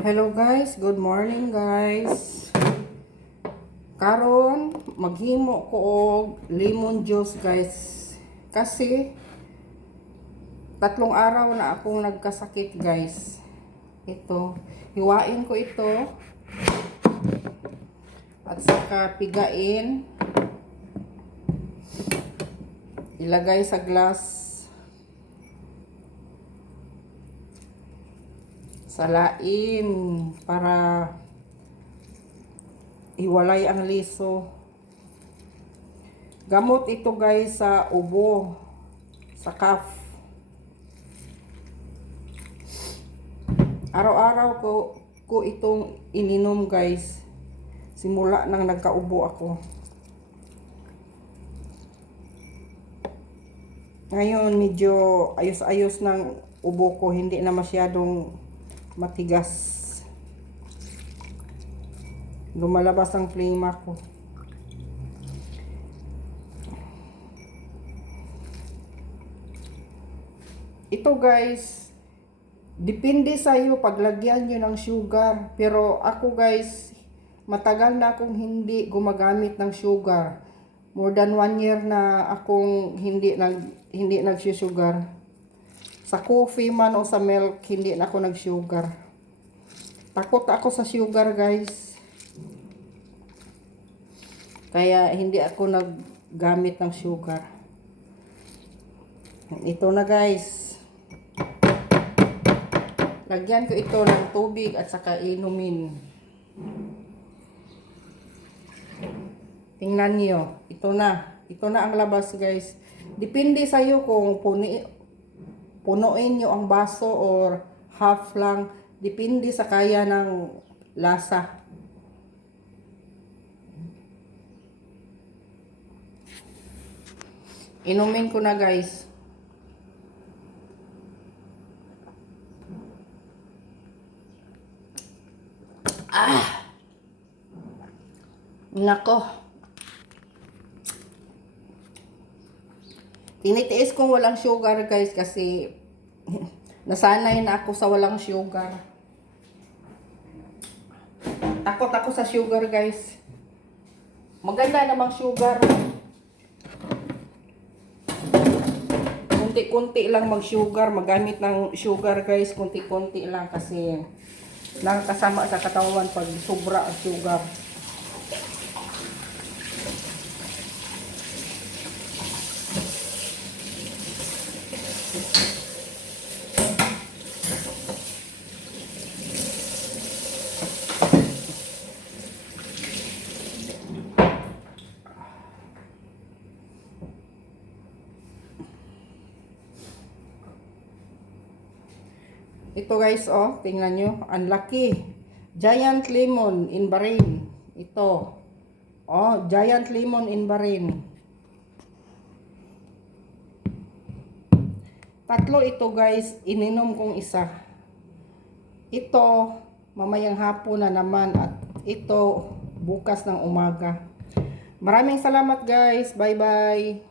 Hello guys, good morning guys. Karon maghimo ko og lemon juice guys. Kasi 3 araw na akong nagkasakit guys. Ito, hiwain ko ito. At saka pigain. Ilagay sa glass. Salain para iwalay ang liso. Gamot ito guys sa ubo, sa cough. Araw-araw ko itong ininom guys. Simula nang nagkaubo ako. Ngayon medyo ayos-ayos ng ubo ko, hindi na masyadong matigas. Lumalabas ang flema ko. Ito guys, depende sa iyo paglagyan nyo ng sugar. Pero ako guys, matagal na akong hindi gumagamit ng sugar. More than 1 year na akong hindi nagsusugar. Sa coffee man o sa milk, hindi na ako nag-sugar. Takot ako sa sugar, guys. Kaya hindi ako naggamit ng sugar. Ito na, guys. Lagyan ko ito ng tubig at saka inumin. Tingnan niyo. Ito na. Ito na ang labas, guys. Depende sa iyo kung punuin nyo ang baso or half lang. Depende sa kaya ng lasa. Inumin ko na guys. Nako. Tinitiis kong walang sugar guys kasi nasanay na ako sa walang sugar. Takot ako sa sugar guys. Maganda namang sugar. Kunti-kunti lang mag-sugar. Magamit ng sugar guys. Kunti-kunti lang kasi nakakasama sa katawan pag sobra ang sugar. Ito guys, oh, tingnan nyo. Ang laki. Giant lemon in Bahrain. Ito. Oh, giant lemon in Bahrain. 3 ito guys. Ininom kong isa. Ito, mamayang hapon na naman. At ito, bukas ng umaga. Maraming salamat guys. Bye-bye.